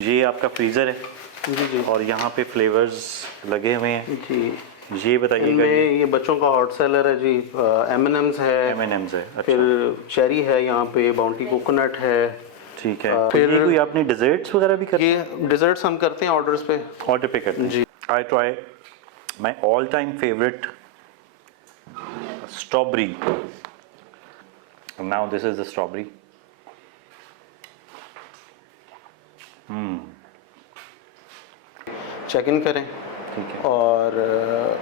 ये आपका फ्रीज़र है जी जी। और यहाँ पे फ्लेवर्स लगे हुए हैं। जी, ये बताइएगा। इनमें ये बच्चों का हॉट सेलर है जी। M&M's है, M&M's है। अच्छा, फिर चेरी है, यहाँ पे बाउंटी कोकोनट है। ठीक है। और फिर ये कोई आपने डिज़र्ट्स वगैरह भी करते ये डिज़र्ट्स हम करते हैं ऑर्डर्स पे। ऑर्डर पे करते हैं? जी। I try my all time favourite strawberry. Now this is the strawberry. Check in करें ठीक है, और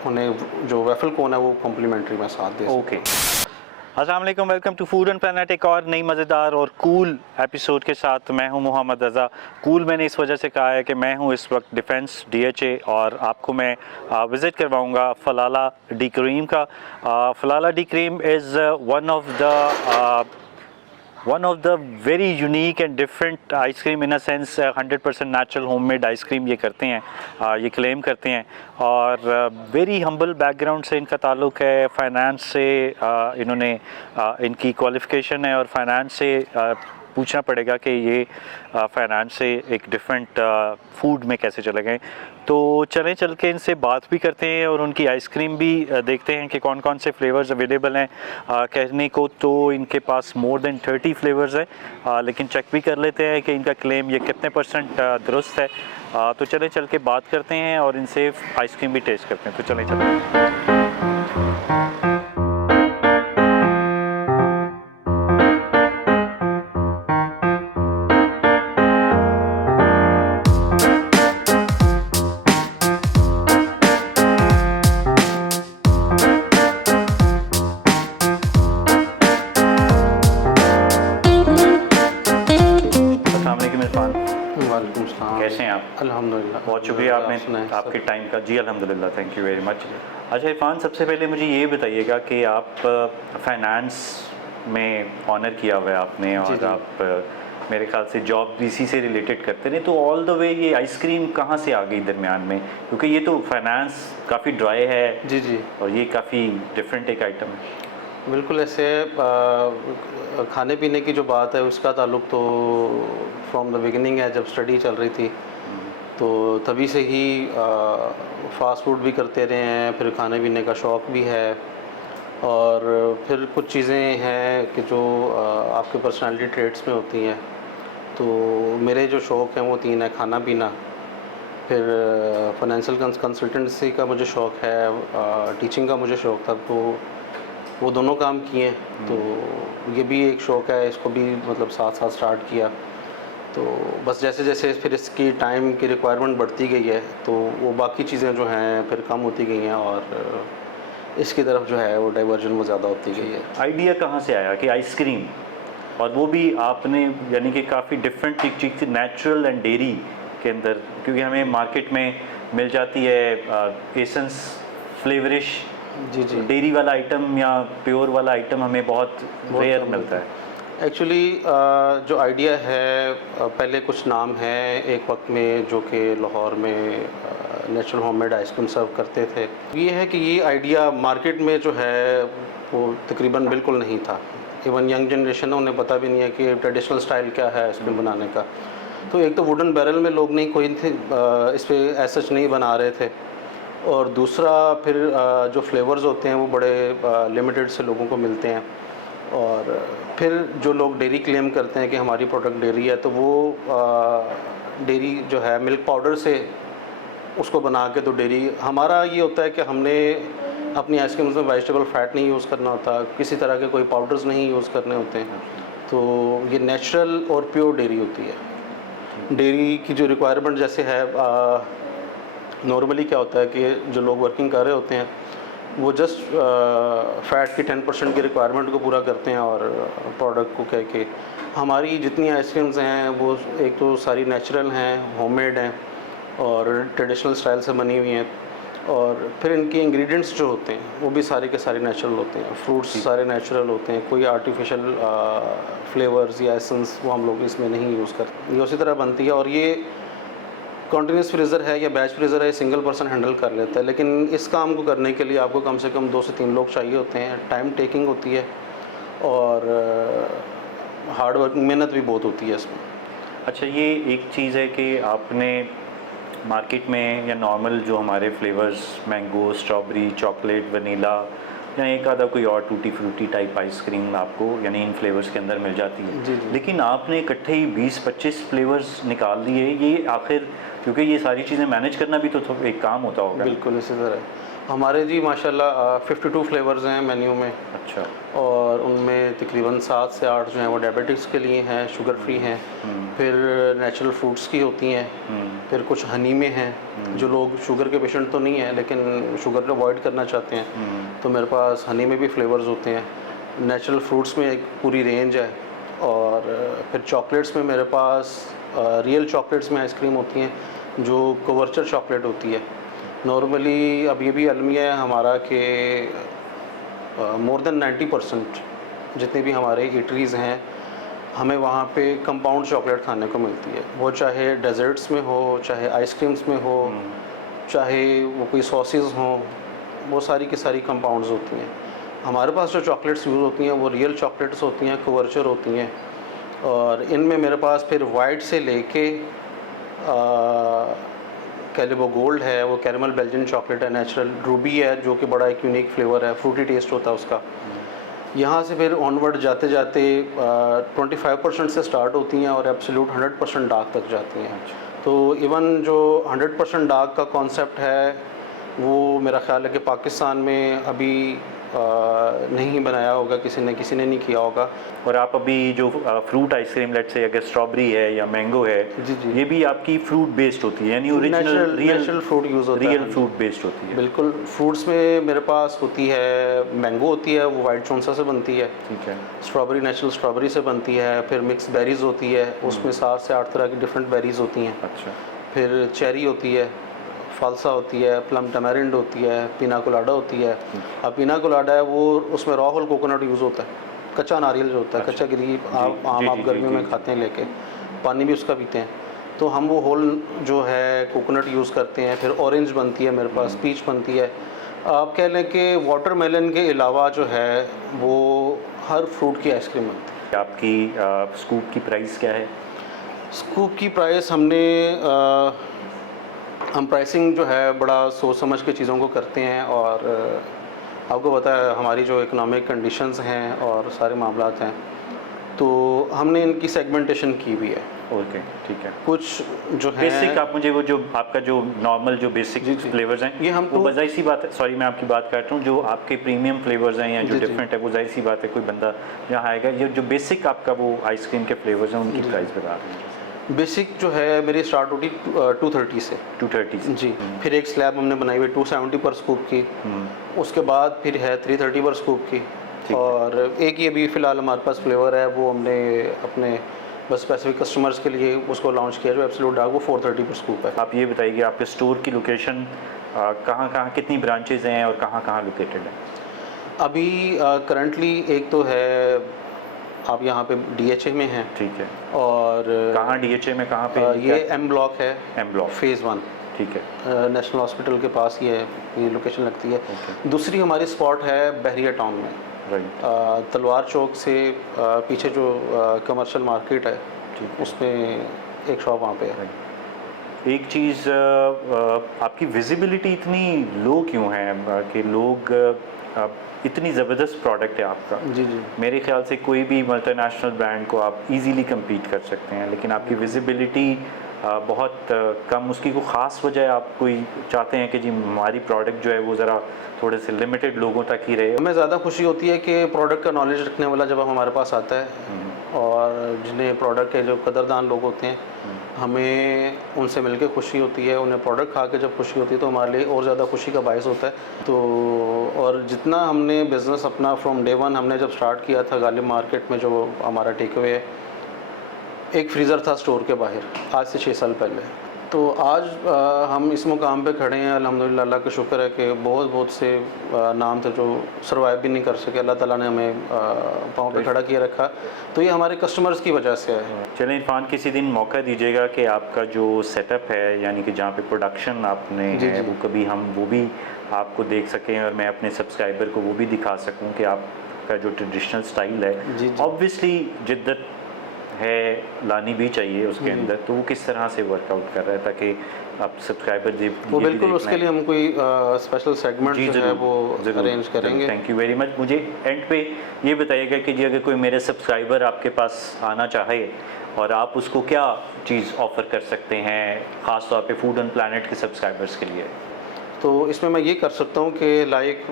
उन्हें जो वेफल कोन है वो कॉम्प्लीमेंट्री में साथ दे सकते ओके। हैं। अस्सलाम वालेकुम, welcome to food and planet. एक और नई मज़ेदार और कूल एपिसोड के साथ मैं हूं मोहम्मद रज़ा। कूल मैंने इस वजह से कहा है कि मैं हूं इस वक्त डिफेंस DHA और आपको मैं विज़िट करवाऊंगा फलाला डी क्रीम का। Falala de cream is one of the very unique and different ice cream in a sense 100% natural homemade ice cream ये करते हैं, ये क्लेम करते हैं। और वेरी हम्बल बैकग्राउंड से इनका ताल्लुक़ है, फाइनेंस से इन्होंने इनकी क्वालिफ़िकेशन है और फाइनेंस से पूछना पड़ेगा कि ये फाइनेंस से एक डिफरेंट फूड में कैसे चले गए। तो चलें चल के इनसे बात भी करते हैं और उनकी आइसक्रीम भी देखते हैं कि कौन कौन से फ्लेवर्स अवेलेबल हैं। कहने को तो इनके पास मोर देन 30 फ्लेवर्स है, लेकिन चेक भी कर लेते हैं कि इनका क्लेम ये कितने % दुरुस्त है। तो चलें चल के बात करते हैं और इनसे आइसक्रीम भी टेस्ट करते हैं। तो चलें चलें। वालेकुम सलाम। कैसे हैं आप? अल्हम्दुलिल्लाह। बहुत शुक्रिया आपने सुनाएं आपके सब। टाइम का। जी अल्हम्दुलिल्लाह, थैंक यू वेरी मच। अच्छा इरफान, सबसे पहले मुझे ये बताइएगा कि आप फाइनेंस में ऑनर किया हुआ है आपने जी, और जी। आप मेरे ख्याल से जॉब इसी से रिलेटेड करते रहे, तो ऑल द वे ये आइसक्रीम कहाँ से आ गई दरमियान में? क्योंकि ये तो फाइनेंस काफ़ी ड्राई है जी जी, और ये काफ़ी डिफरेंट एक आइटम है। बिल्कुल ऐसे खाने पीने की जो बात है उसका ताल्लुक तो फ्रॉम द बिगिनिंग है। जब स्टडी चल रही थी तो तभी से ही फास्ट फूड भी करते रहे हैं, फिर खाने पीने का शौक़ भी है। और फिर कुछ चीज़ें हैं कि जो आपके पर्सनालिटी ट्रेट्स में होती हैं। तो मेरे जो शौक़ हैं वो 3 है: खाना पीना, फिर फाइनेंशियल कंसल्टेंसी का मुझे शौक़ है, टीचिंग का मुझे शौक़ था। तो वो दोनों काम किए। तो ये भी एक शौक़ है, इसको भी मतलब साथ साथ स्टार्ट किया। तो बस जैसे जैसे फिर इसकी टाइम की रिक्वायरमेंट बढ़ती गई है तो वो बाकी चीज़ें जो हैं फिर कम होती गई हैं और इसकी तरफ जो है वो डाइवर्जन वो ज़्यादा होती गई है। आइडिया कहाँ से आया कि आइसक्रीम, और वो भी आपने यानी कि काफ़ी डिफरेंट एक चीज़ थी नेचुरल एंड डेयरी के अंदर, क्योंकि हमें मार्केट में मिल जाती है एसेंस फ्लेवरिश जी जी, डेयरी वाला आइटम या प्योर वाला आइटम हमें बहुत रेयर मिलता है। एक्चुअली जो आइडिया है, पहले कुछ नाम है एक वक्त में जो कि लाहौर में नेचुरल होममेड आइसक्रीम सर्व करते थे। ये है कि ये आइडिया मार्केट में जो है वो तकरीबन बिल्कुल नहीं था। इवन यंग जनरेशन है, उन्हें पता भी नहीं है कि ट्रेडिशनल स्टाइल क्या है आइसक्रीम बनाने का। तो एक तो वुडन बैरल में लोग नहीं कोई थे इस पे ऐसा नहीं बना रहे थे, और दूसरा फिर जो फ्लेवर्स होते हैं वो बड़े लिमिटेड से लोगों को मिलते हैं। और फिर जो लोग डेयरी क्लेम करते हैं कि हमारी प्रोडक्ट डेयरी है, तो वो डेयरी जो है मिल्क पाउडर से उसको बना के, तो डेयरी हमारा ये होता है कि हमने अपनी आइसक्रीम में वेजिटेबल फ़ैट नहीं यूज़ करना होता, किसी तरह के कोई पाउडर्स नहीं यूज़ करने होते हैं। तो ये नेचुरल और प्योर डेयरी होती है। डेयरी की जो रिक्वायरमेंट जैसे है, नॉर्मली क्या होता है कि जो लोग वर्किंग कर रहे होते हैं वो जस्ट फ़ैट की 10% की रिक्वायरमेंट को पूरा करते हैं और प्रोडक्ट को कह के। हमारी जितनी आइसक्रीम्स हैं वो एक तो सारी नेचुरल हैं, होममेड हैं और ट्रेडिशनल स्टाइल से बनी हुई हैं। और फिर इनके इंग्रेडिएंट्स जो होते हैं वो भी सारे के सारे नेचुरल होते हैं। फ्रूट्स सारे नेचुरल होते हैं, कोई आर्टिफिशियल फ्लेवर्स या एसेंस वो हम लोग इसमें नहीं यूज़ करते। ये उसी तरह बनती है। और ये कॉन्टीन्यूस फ्रीज़र है या बैच फ्रीज़र है, सिंगल पर्सन हैंडल कर लेता है। लेकिन इस काम को करने के लिए आपको कम से कम 2 से 3 लोग चाहिए होते हैं। टाइम टेकिंग होती है और हार्ड वर्क, मेहनत भी बहुत होती है इसमें। अच्छा, ये एक चीज़ है कि आपने मार्केट में या नॉर्मल जो हमारे flavours mango, strawberry, chocolate, vanilla या एक आधा कोई और टूटी फ्रूटी टाइप आइसक्रीम आपको यानी इन फ्लेवर्स के अंदर मिल जाती है। जी, जी। लेकिन आपने इकट्ठे ही 20-25 फ्लेवर्स निकाल दिए, ये आखिर, क्योंकि ये सारी चीज़ें मैनेज करना भी तो एक काम होता होगा। बिल्कुल इसी तरह हमारे जी माशाल्लाह 52 फ्लेवर्स हैं मेन्यू में, अच्छा। और उनमें तकरीबन 7 से 8 जो हैं वो डायबिटिक्स के लिए हैं, शुगर फ्री हैं, फिर नेचुरल फ्रूट्स की होती हैं, फिर कुछ हनी में हैं। जो लोग शुगर के पेशेंट तो नहीं हैं लेकिन शुगर को अवॉइड करना चाहते हैं तो मेरे पास हनी में भी फ्लेवर्स होते हैं। नेचुरल फ्रूट्स में एक पूरी रेंज है, और फिर चॉकलेट्स में मेरे पास रियल चॉकलेट्स में आइसक्रीम होती हैं जो कोवर्चर चॉकलेट होती है। नॉर्मली अब ये भी अलमिया है हमारा कि मोर देन 90% जितने भी हमारे ईटरीज़ हैं हमें वहाँ पे कंपाउंड चॉकलेट खाने को मिलती है, वो चाहे डेजर्ट्स में हो, चाहे आइसक्रीम्स में हो, चाहे वो कोई सॉसेस हों, वो सारी की सारी कंपाउंड्स होती हैं। हमारे पास जो चॉकलेट्स यूज़ होती हैं वो रियल चॉकलेट्स होती हैं, कोवर्चर होती हैं, और इनमें मेरे पास फिर वाइट से लेके कैलिबो गोल्ड है, वो कैरमल बेल्जियन चॉकलेट है, नेचुरल रूबी है जो कि बड़ा एक यूनिक फ्लेवर है, फ्रूटी टेस्ट होता है उसका। यहाँ से फिर ऑनवर्ड जाते जाते 25% से स्टार्ट होती हैं और एब्सोल्यूट 100% डार्क तक जाती हैं। तो इवन जो 100% डार्क का कॉन्सेप्ट है वो मेरा ख़्याल है कि पाकिस्तान में अभी नहीं बनाया होगा किसी ने नहीं किया होगा। और आप अभी जो फ्रूट आइसक्रीम, लेट्स से अगर स्ट्रॉबेरी है या मैंगो है, जी, जी। ये भी आपकी फ्रूट बेस्ड होती है, यानी ओरिजिनल नेचुरल फ्रूट यूज़ होता है। रियल फ्रूट बेस्ड होती है। बिल्कुल। फ्रूट्स में मेरे पास होती है, मैंगो होती है, वो वाइट चौंसा से बनती है। ठीक है। स्ट्रॉबेरी नेचुरल स्ट्रॉबेरी से बनती है। फिर मिक्स बेरीज़ होती है, उसमें 7 से 8 तरह की डिफरेंट बेरीज़ होती हैं। अच्छा। फिर चेरी होती है, फालसा होती है, प्लम टैमारिंड होती है, पीना कोलाडा होती है। अब पीना कोलाडा है वो उसमें रॉ होल कोकोनट यूज़ होता है, कच्चा नारियल जो होता है, अच्छा। कच्चा गिरी जी, आम जी, आप जी, गर्मियों जी, में जी। खाते हैं लेके, पानी भी उसका पीते हैं। तो हम वो होल जो है कोकोनट यूज़ करते हैं। फिर ऑरेंज बनती है मेरे पास, पीच बनती है। आप कह लें कि वाटरमेलन के अलावा जो है वो हर फ्रूट की आइसक्रीम बनती है। आपकी स्कूप की प्राइस क्या है? स्कूप की प्राइस हम प्राइसिंग जो है बड़ा सोच समझ के चीज़ों को करते हैं, और आपको पता है हमारी जो इकोनॉमिक कंडीशंस हैं और सारे मामलात हैं, तो हमने इनकी सेगमेंटेशन की भी है। ओके, ठीक है। कुछ जो है बेसिक आप मुझे वो जो आपका जो नॉर्मल जो बेसिक जी, जी। फ्लेवर्स हैं, ये हम वो तो- बजाई सी बात है, सॉरी मैं आपकी बात काट रहा हूँ, जो आपके प्रीमियम फ्लेवर्स हैं या जो जी, जी। डिफरेंट है, वो जाहिर सी बात है कोई बंदा यहाँ आएगा, ये जो बेसिक आपका वो आइसक्रीम के फ्लेवर्स हैं उनकी प्राइस बता रहे हैं। बेसिक जो है मेरी स्टार्ट होती 230 से। 230 से। जी। फिर एक स्लैब हमने बनाई हुई 270 पर स्कूप की। उसके बाद फिर है 330 पर स्कूप की। ठीक है। और एक ये भी फ़िलहाल हमारे पास फ्लेवर है, वो हमने अपने बस स्पेसिफिक कस्टमर्स के लिए उसको लॉन्च किया, जो एब्सोल्यूट डार्क, वो 430 पर स्कूप है। आप ये बताइए कि आपके स्टोर की लोकेशन कहाँ कहाँ, कितनी ब्रांचेज हैं और कहाँ कहाँ लोकेटेड हैं? अभी करंटली एक तो है, आप यहाँ पे DHA में हैं, ठीक है। और कहाँ DHA में कहाँ पे? ये M ब्लॉक है, M ब्लॉक। फेज़ 1, ठीक है। नेशनल हॉस्पिटल के पास ये लोकेशन लगती है। ओके। दूसरी हमारी स्पॉट है बहरिया टाउन में, राइट। तलवार चौक से पीछे जो कमर्शियल मार्केट है, ठीक है। उसमें एक शॉप वहाँ पे है। एक चीज़, आपकी विजिबिलिटी इतनी लो क्यों है कि लोग इतनी ज़बरदस्त प्रोडक्ट है आपका? जी, जी। मेरे ख्याल से कोई भी मल्टीनेशनल ब्रांड को आप इजीली compete कर सकते हैं, लेकिन आपकी विजिबिलिटी बहुत कम, उसकी कोई ख़ास वजह है? आप कोई चाहते हैं कि जी हमारी प्रोडक्ट जो है वो ज़रा थोड़े से लिमिटेड लोगों तक ही रहे? हमें ज़्यादा खुशी होती है कि प्रोडक्ट का नॉलेज रखने वाला जब हमारे पास आता है, और जिन्हें प्रोडक्ट के जो कदरदान लोग होते हैं, हमें उनसे मिलके खुशी होती है, उन्हें प्रोडक्ट खा के जब खुशी होती है तो हमारे लिए और ज़्यादा खुशी का बायस होता है। तो और जितना हमने बिज़नेस अपना फ्रॉम डे वन हमने जब स्टार्ट किया था गालिब मार्केट में, जो हमारा टेक अवे है, एक फ्रीज़र था स्टोर के बाहर, आज से 6 साल पहले। तो आज हम इस मुकाम पे खड़े हैं, अल्हम्दुलिल्लाह, अल्लाह का शुक्र है कि बहुत से नाम थे जो सर्वाइव भी नहीं कर सके, अल्लाह ताला ने हमें पाँव पे खड़ा किए रखा। तो ये हमारे कस्टमर्स की वजह से है। चलें इरफान, किसी दिन मौका दीजिएगा कि आपका जो सेटअप है, यानी कि जहाँ पे प्रोडक्शन आपने जी, है, जी। वो कभी हम वो भी आपको देख सकें और मैं अपने सब्सक्राइबर को वो भी दिखा सकूं कि आपका जो ट्रेडिशनल स्टाइल है। जी, जी। ऑब्वियसली जिद्दत है लानी भी चाहिए उसके अंदर, तो वो किस तरह से वर्कआउट कर रहा है ताकि आप सब्सक्राइबर वो बिल्कुल उसके लिए हम कोई स्पेशल सेगमेंट जो है वो अरेंज करेंगे। Thank you very much. मुझे एंड पे ये बताइएगा कि जी अगर कोई मेरे सब्सक्राइबर आपके पास आना चाहे और आप उसको क्या चीज़ ऑफ़र कर सकते हैं ख़ास तौर पे फूड ऑन प्लैनेट के सब्सक्राइबर्स के लिए? तो इसमें मैं ये कर सकता हूँ कि लाइक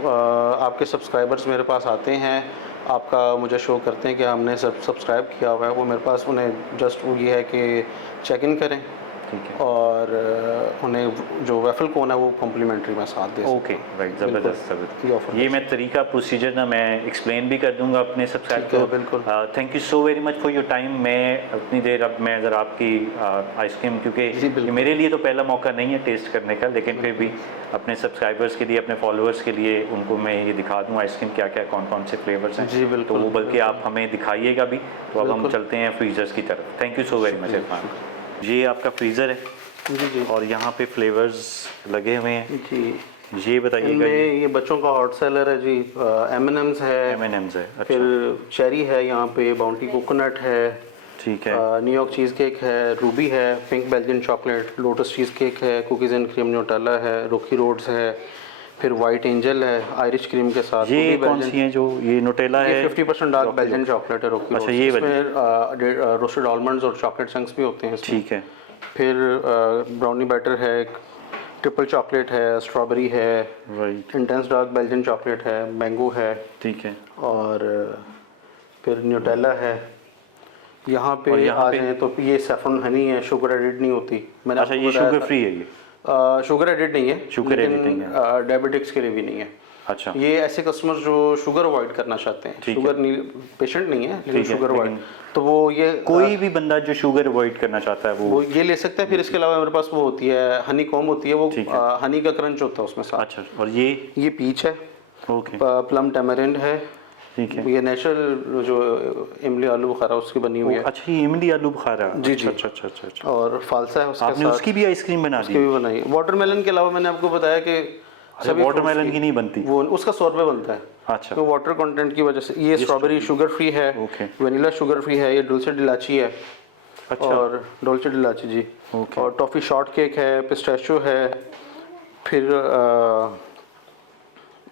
आपके सब्सक्राइबर्स मेरे पास आते हैं, आपका मुझे शो करते हैं कि हमने सब्सक्राइब किया हुआ है, वो मेरे पास उन्हें जस्ट वो ये है कि चेक इन करें ठीक है, और उन्हें जो वेफल कोन है वो कॉम्प्लीमेंट्री में साथ दे सकता ओके राइट, ज़बरदस्त ये ज़बरदस्त। ऑफर ये मैं तरीका प्रोसीजर ना मैं एक्सप्लेन भी कर दूंगा अपने सब्सक्राइबर ठीक है, को। बिल्कुल। Thank you so very much for your time. मैं उतनी देर अब मैं ज़रा आपकी आइसक्रीम, क्योंकि जी, बिल्कुल। ये मेरे लिए तो पहला मौका नहीं है टेस्ट करने का, लेकिन फिर भी अपने सब्सक्राइबर्स के लिए, अपने फॉलोअर्स के लिए उनको मैं ये दिखा दूँ आइसक्रीम क्या क्या कौन कौन से फ्लेवर्स हैं। जी, बिल्कुल, तो वो बल्कि आप हमें दिखाइएगा भी। तो अब हम बिल्कुल। चलते हैं फ्रीज़र्स की तरफ। Thank you so very much Irfan. ये आपका फ्रीज़र है जी जी और यहाँ पे फ्लेवर्स लगे हुए हैं। जी। ये बताइएगा, इनमें ये बच्चों का हॉट सेलर है जी, M&M's है, M&M's है, अच्छा फिर चेरी है, यहाँ पे बाउंटी कोकोनट है, ठीक है, न्यूयॉर्क चीज़ केक है, रूबी है, pink Belgian chocolate, lotus cheese cake है, कुकीज़ एंड क्रीम न्यूटेला है, रॉकी रोड्स है, फिर वाइट एंजल है आयरिश क्रीम के साथ। ये रूबी कौन सी हैं जो ये नुटेला है? ये 50% डार्क बेल्जियन चॉकलेट है, रॉकी अच्छा, रोड्स। ये इसमें रोस्टेड आलमंड्स और चॉकलेट चंक्स भी होते हैं इसमें। ठीक है, फिर ब्राउनी बैटर है, ट्रिपल चॉकलेट है, स्ट्रॉबेरी है, right, intense dark Belgian chocolate है, मैंगो है, ठीक है। और फिर न्यूटेला है। यहाँ और पे यहाँ आ पे- जाएँ तो ये सेफ्रॉन हनी है, शुगर एडिड नहीं होती। मैंने अच्छा, आपको ये बताया शुगर था। फ्री है ये? शुगर एडिड नहीं है, शुगर लेकिन एडिड नहीं है। डायबिटिक्स के लिए भी नहीं है। अच्छा, ये ऐसे कस्टमर जो शुगर अवॉइड करना चाहते हैं, ठीक है। शुगर नहीं, पेशेंट नहीं है लेकिन ठीक है, शुगर अवॉइड, लेकिन तो वो ये कोई भी बंदा जो शुगर अवॉइड करना चाहता है वो ये ले सकता है। फिर इसके अलावा मेरे पास वो होती है हनी कॉम होती है, वो ठीक है। हनी का क्रंच होता है उसमें साथ। अच्छा, और ये पीच है, ओके, प्लम टैमरिंड है, ठीक है। ये नेचुरल जो इमली आलू बुखारा उसकी बनी हुई है, अच्छा, ये इमली आलू बुखारा, जी, अच्छा जी। अच्छा अच्छा अच्छा अच्छा। और फालसा है उसके आपने साथ। उसकी भी आइसक्रीम बना उसकी दी? भी बनाई। वाटरमेलन के अलावा मैंने आपको बताया कि सभी वाटरमेलन fruits की नहीं बनती? वो उसका 100 रुपये बनता है। अच्छा, तो वाटर कंटेंट की वजह से ये स्ट्रॉबेरी शुगर फ्री है, ओके, वनीला शुगर फ्री है, ये डुल्सेड इलायची है, अच्छा, और डुल्सेड इलायची जी, ओके, और टॉफ़ी शॉर्ट केक है, पिस्ताशियो है, फिर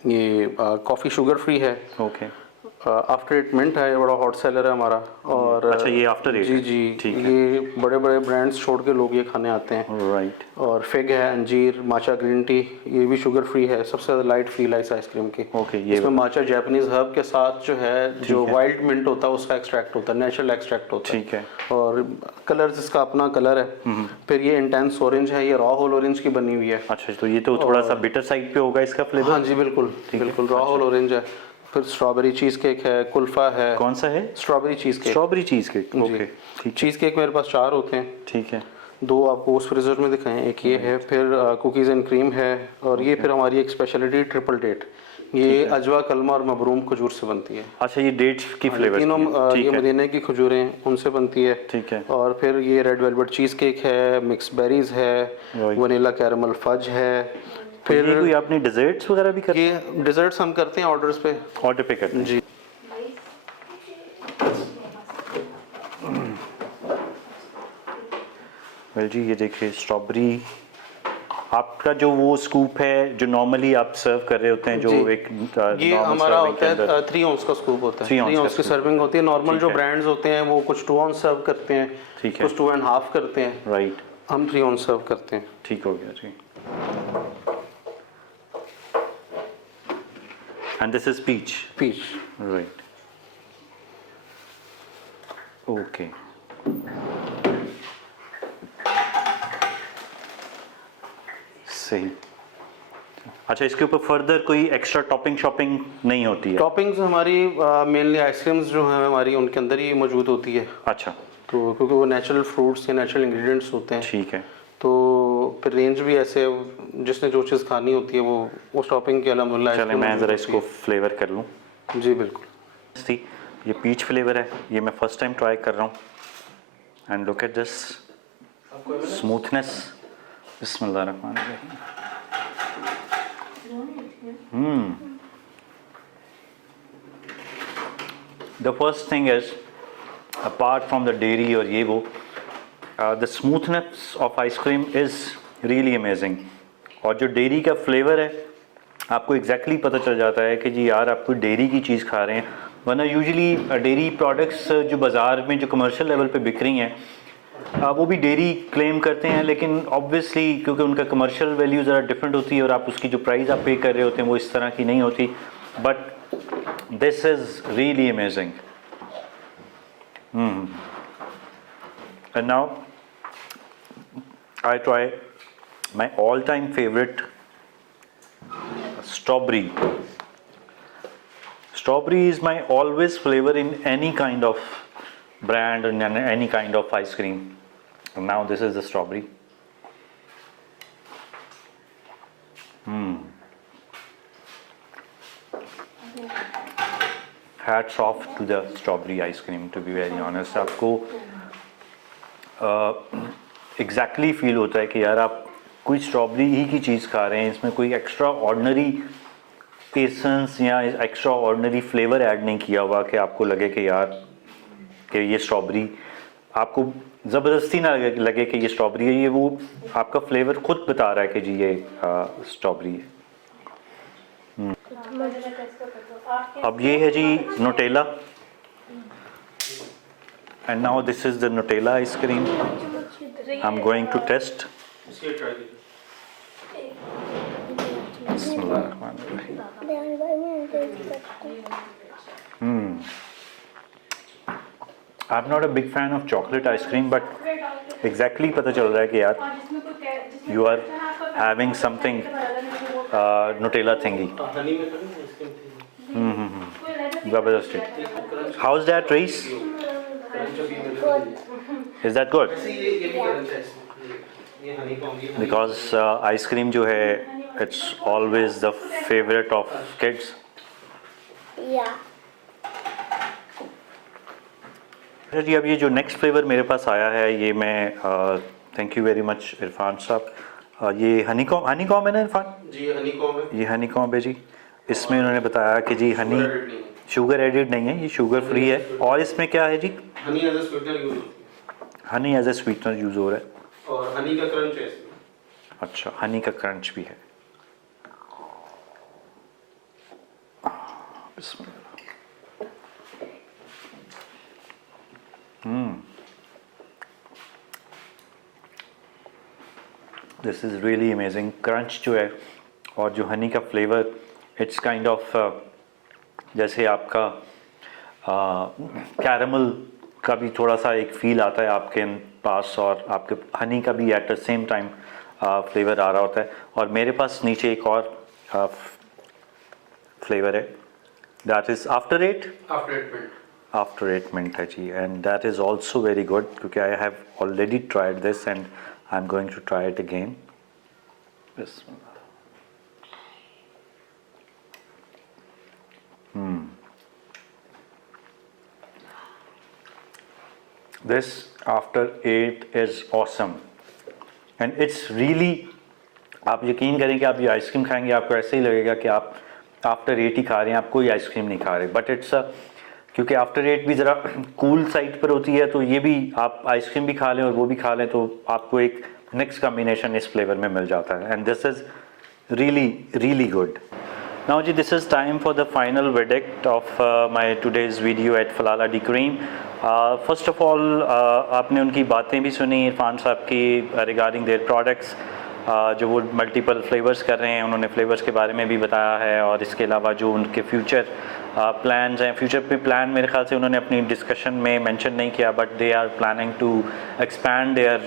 ये कॉफ़ी शुगर फ्री है, ओके, आफ्टर एट मिंट है, ये बड़ा हॉट सेलर है हमारा। और अच्छा, ये आफ्टर एट जी है? जी, ठीक है, ये बड़े बड़े ब्रांड्स छोड़ के लोग ये खाने आते हैं। राइट, और फिग है, अंजीर, माचा ग्रीन टी, ये भी शुगर फ्री है, सबसे ज़्यादा लाइट फील है इस आइसक्रीम की। ओके, ये इसमें माचा जैपनीज हर्ब के साथ जो है, जो है। वाइल्ड मिंट होता है उसका एक्सट्रैक्ट होता है, नेचुरल एक्सट्रैक्ट होता है। ठीक है, और कलर्स इसका अपना कलर है। फिर ये इंटेंस ऑरेंज है, ये रॉ होल ऑरेंज की बनी हुई है। अच्छा, तो ये तो थोड़ा सा बिटर साइड पे होगा इसका फ्लेवर? हाँ जी, बिल्कुल बिल्कुल, रॉ होल ऑरेंज है। फिर स्ट्रॉबेरी चीज़ केक है, कुल्फा है। कौन सा है? Strawberry cheesecake. Strawberry cheesecake, जी। ओके, ठीक है, चीज़ केक मेरे पास 4 होते हैं, ठीक है, 2 आपको उस फ्रीजर में दिखाएं, एक ये है, फिर कुकीज़ एंड क्रीम है, और ये फिर हमारी एक स्पेशलिटी ट्रिपल डेट, ये अजवा, कलमा और मबरूम खजूर से बनती है। अच्छा, ये डेट्स की फ्लेवर तीनों ये ठीक है, मदीने की खजूरें उनसे बनती है। ठीक है, और फिर ये रेड वेलवेट चीज़ केक है, मिक्स बेरीज है, Right. वनीला कैरमल फज है। फिर ये फिर कोई आपने डेजर्ट्स वगैरह भी कर ये डिज़र्ट्स हम करते हैं ऑर्डर्स पे। ऑर्डर पे करते हैं? जी। वेल जी, ये देखिए स्ट्रॉबेरी, आपका जो वो स्कूप है जो नॉर्मली आप सर्व कर रहे होते हैं, जो जी। एक ये normal हमारा serving के होता अंदर। है 3 ounce का स्कूप होता है। 3 ounce 3 का ounce की scoop सर्विंग होती है। नॉर्मल ठीक जो है। ब्रांड्स होते हैं वो कुछ 2 ounce सर्व करते हैं, ठीक है, कुछ 2.5 करते हैं, राइट, हम 3 ounce सर्व करते हैं। ठीक हो गया जी। And this is peach, peach. Right, okay, सही। अच्छा, इसके ऊपर फर्दर कोई एक्स्ट्रा टॉपिंग शॉपिंग नहीं होती है? टॉपिंग्स हमारी मेनली आइसक्रीम्स जो हैं हमारी उनके अंदर ही मौजूद होती है, अच्छा, तो क्योंकि वो नेचुरल फ्रूट्स या नेचुरल इंग्रेडिएंट्स होते हैं, ठीक है, तो फिर रेंज भी ऐसे जिसने जो चीज़ खानी होती है वो उस टॉपिंग के अल्हम्दुलिल्लाह चलें मैं ज़रा इसको फ्लेवर कर लूँ। है। जी बिल्कुल। सी, ये पीच फ्लेवर है, ये मैं फर्स्ट टाइम ट्राई कर रहा हूँ। And look at this smoothness, बिस्मिल्लाहिर्रहमानिर्रहीम। The first thing is apart from the dairy और ये वो, the smoothness of ice cream is really amazing. और जो डेयरी का फ्लेवर है आपको एग्जैक्टली पता चल जाता है कि जी यार आप कोई डेयरी की चीज़ खा रहे हैं, वरना यूजुअली डेयरी प्रोडक्ट्स जो बाज़ार में जो कमर्शियल लेवल पे बिक रही हैं वो भी डेयरी क्लेम करते हैं, लेकिन ऑब्वियसली क्योंकि उनका कमर्शियल वैल्यू ज़रा डिफरेंट होती है और आप उसकी जो प्राइस आप पे कर रहे होते हैं वो इस तरह की नहीं होती, but this is really amazing. And now I try my all-time favorite strawberry. Strawberry is my always flavor in any kind of brand and any kind of ice cream. And now this is the strawberry. Hats off to the strawberry ice cream, to be very honest. आपको exactly feel होता है कि यार आप कोई strawberry ही की चीज़ खा रहे हैं, इसमें कोई एक्स्ट्रा ऑर्डिनरी एसेंस या एक्स्ट्रा ऑर्डिनरी फ्लेवर ऐड नहीं किया हुआ कि आपको लगे कि यार कि ये स्ट्रॉबेरी, आपको ज़बरदस्ती ना लगे कि ये स्ट्रॉबेरी है, ये वो आपका फ्लेवर खुद बता रहा है कि जी ये स्ट्रॉबेरी है. अब ये है जी Nutella, and now this is the Nutella ice cream. I'm going to test. I'm not a big fan of chocolate ice cream, but exactly पता चल रहा है कि यार you are having something Nutella thingy. जबरदस्त. How's that, Reese? Is that good? Because ice cream जो है it's always the favorite of kids. Yeah. अच्छा जी, अब ये जो नेक्स्ट फ्लेवर मेरे पास आया है ये मैं thank you very much Irfan साहब, ये हनीकॉम है ना इरफान जी, हनीकॉम है. ये हनीकॉम है जी. इसमें उन्होंने बताया कि जी हनी शुगर एडिड नहीं है, ये शुगर फ्री है. और इसमें क्या है जी? Honey as a sweetener use होती है. Honey as a sweetener use हो रहा है. और हनी का क्रंच है इसमें. अच्छा, हनी का क्रंच भी है. This is really amazing. Crunch जो है और जो हनी का फ्लेवर, इट्स काइंड ऑफ जैसे आपका कैरमल का भी थोड़ा सा एक फील आता है आपके पास, और आपके हनी का भी at the same time flavour आ रहा होता है. और मेरे पास नीचे एक और फ्लेवर है, that is after eight mint है जी, and that is also very good क्योंकि I have already tried this and I am going to try it again. This after 8 is awesome and it's really, आप यकीन करें कि आप ये ice cream खाएंगे आपको ऐसे ही लगेगा कि आप आफ्टर 8 ही खा रहे हैं, आप कोई आइसक्रीम नहीं खा रहे. बट इट्स क्योंकि आफ्टर 8 भी ज़रा कूल साइड पर होती है, तो ये भी आप आइसक्रीम भी खा लें और वो भी खा लें तो आपको एक नेक्स्ट कॉम्बिनेशन इस फ्लेवर में मिल जाता है. And this is really good. Now ji, this is time for the final verdict of my today's video at Falala Di Cream. First of all, आपने उनकी बातें भी सुनी इरफान साहब की रिगार्डिंग देयर प्रोडक्ट्स, जो वो मल्टीपल फ्लेवर्स कर रहे हैं, उन्होंने फ्लेवर्स के बारे में भी बताया है. और इसके अलावा जो उनके फ्यूचर प्लान्स हैं, फ्यूचर पे प्लान मेरे ख्याल से उन्होंने अपनी डिस्कशन में मेंशन नहीं किया, but they are planning to expand their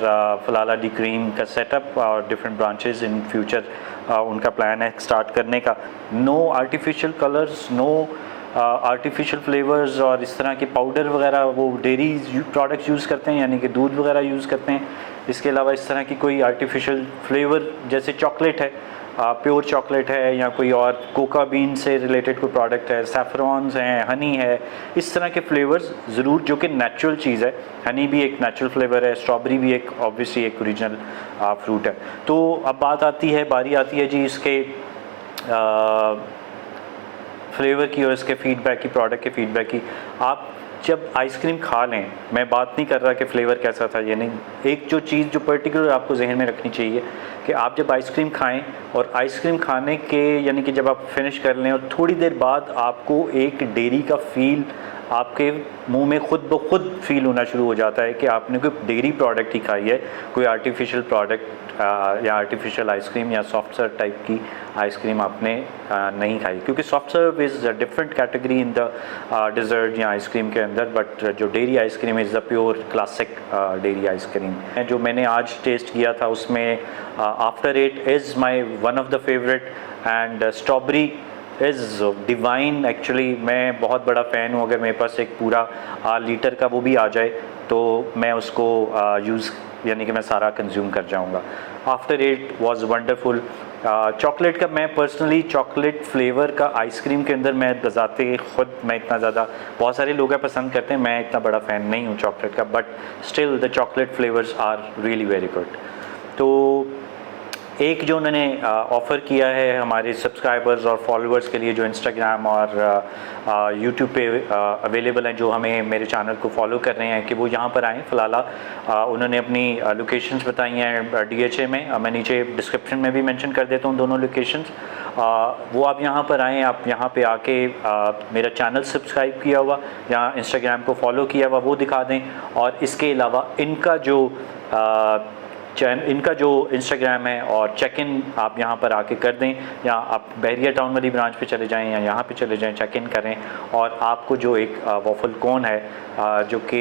Falala de cream का सेटअप और डिफरेंट ब्रांचेस इन फ्यूचर. उनका प्लान है स्टार्ट करने का. No artificial colours, no artificial flavours और इस तरह के पाउडर वगैरह वो डेयरी प्रोडक्ट्स यूज़ करते हैं, यानी कि दूध वगैरह यूज़ करते हैं. इसके अलावा इस तरह की कोई आर्टिफिशियल फ्लेवर जैसे चॉकलेट है, प्योर चॉकलेट है, या कोई और कोका बीन से रिलेटेड कोई प्रोडक्ट है, सैफरॉन्स हैं, हनी है, इस तरह के फ्लेवर्स ज़रूर, जो कि नेचुरल चीज़ है. हनी भी एक नेचुरल फ्लेवर है, स्ट्रॉबेरी भी एक ऑब्वियसली एक ओरिजिनल फ्रूट है. तो अब बारी आती है जी इसके फ्लेवर की और इसके फीडबैक की, प्रोडक्ट के फीडबैक की. आप जब आइसक्रीम खा लें, मैं बात नहीं कर रहा कि फ्लेवर कैसा था ये नहीं, एक जो चीज़ जो पर्टिकुलर आपको जहन में रखनी चाहिए कि आप जब आइसक्रीम खाएं और आइसक्रीम खाने के यानी कि जब आप फिनिश कर लें और थोड़ी देर बाद आपको एक डेयरी का फ़ील आपके मुंह में खुद ब खुद फील होना शुरू हो जाता है कि आपने कोई डेयरी प्रोडक्ट ही खाई है, कोई आर्टिफिशियल प्रोडक्ट या आर्टिफिशियल आइसक्रीम या सॉफ्ट सर्व टाइप की आइसक्रीम आपने नहीं खाई, क्योंकि soft serve is a different category in the dessert या आइसक्रीम के अंदर, बट जो dairy ice cream is the pure classic dairy ice cream. जो मैंने आज टेस्ट किया था उसमें after it is my one of the favourite and strawberry is divine. Actually मैं बहुत बड़ा फ़ैन हूँ, अगर मेरे पास एक पूरा लीटर का वो भी आ जाए तो मैं उसको यूज़ यानी कि मैं सारा कंज्यूम कर जाऊँगा। After it was wonderful. Chocolate का मैं पर्सनली चॉकलेट फ्लेवर का आइसक्रीम के अंदर मैं बजाते खुद मैं इतना ज़्यादा, बहुत सारे लोग पसंद करते हैं, मैं इतना बड़ा फ़ैन नहीं हूँ चॉकलेट का, but still the chocolate flavours are really very good. तो एक जो उन्होंने ऑफ़र किया है हमारे सब्सक्राइबर्स और फॉलोअर्स के लिए जो इंस्टाग्राम और यूट्यूब पे अवेलेबल हैं, जो हमें मेरे चैनल को फॉलो कर रहे हैं, कि वो यहाँ पर आएँ। फ़िलहाल उन्होंने अपनी लोकेशंस बताई हैं DHA में, मैं नीचे डिस्क्रिप्शन में भी मेंशन कर देता हूँ दोनों लोकेशंस। वो आप यहाँ पर आएँ, आप यहाँ पे आके मेरा चैनल सब्सक्राइब किया हुआ या इंस्टाग्राम को फॉलो किया हुआ वो दिखा दें, और इसके अलावा इनका जो इंस्टाग्राम है और चेक इन आप यहाँ पर आके कर दें, या आप बहरिया टाउन वाली ब्रांच पे चले जाएं या यहाँ पे चले जाएं, चेक इन करें, और आपको जो एक वॉफल कोन है जो कि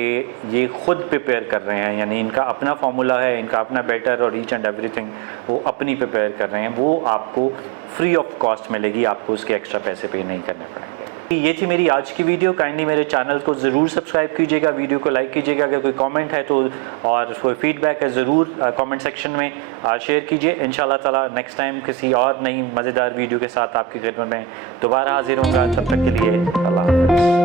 ये ख़ुद प्रिपेयर कर रहे हैं, यानी इनका अपना फार्मूला है, इनका अपना बैटर और ईच एंड एवरीथिंग वो अपनी प्रिपेयर कर रहे हैं, वो आपको फ्री ऑफ कॉस्ट मिलेगी, आपको उसके एक्स्ट्रा पैसे पे नहीं करने पड़ेंगे। ये थी मेरी आज की वीडियो। काइंडली मेरे चैनल को ज़रूर सब्सक्राइब कीजिएगा, वीडियो को लाइक कीजिएगा, अगर कोई कमेंट है तो और कोई फीडबैक है ज़रूर कमेंट सेक्शन में शेयर कीजिए। इंशाल्लाह ताला नेक्स्ट टाइम किसी और नई मज़ेदार वीडियो के साथ आपकी खिदमत में दोबारा हाजिर होऊंगा। तब तक के लिए अल्लाह हाफ़िज़।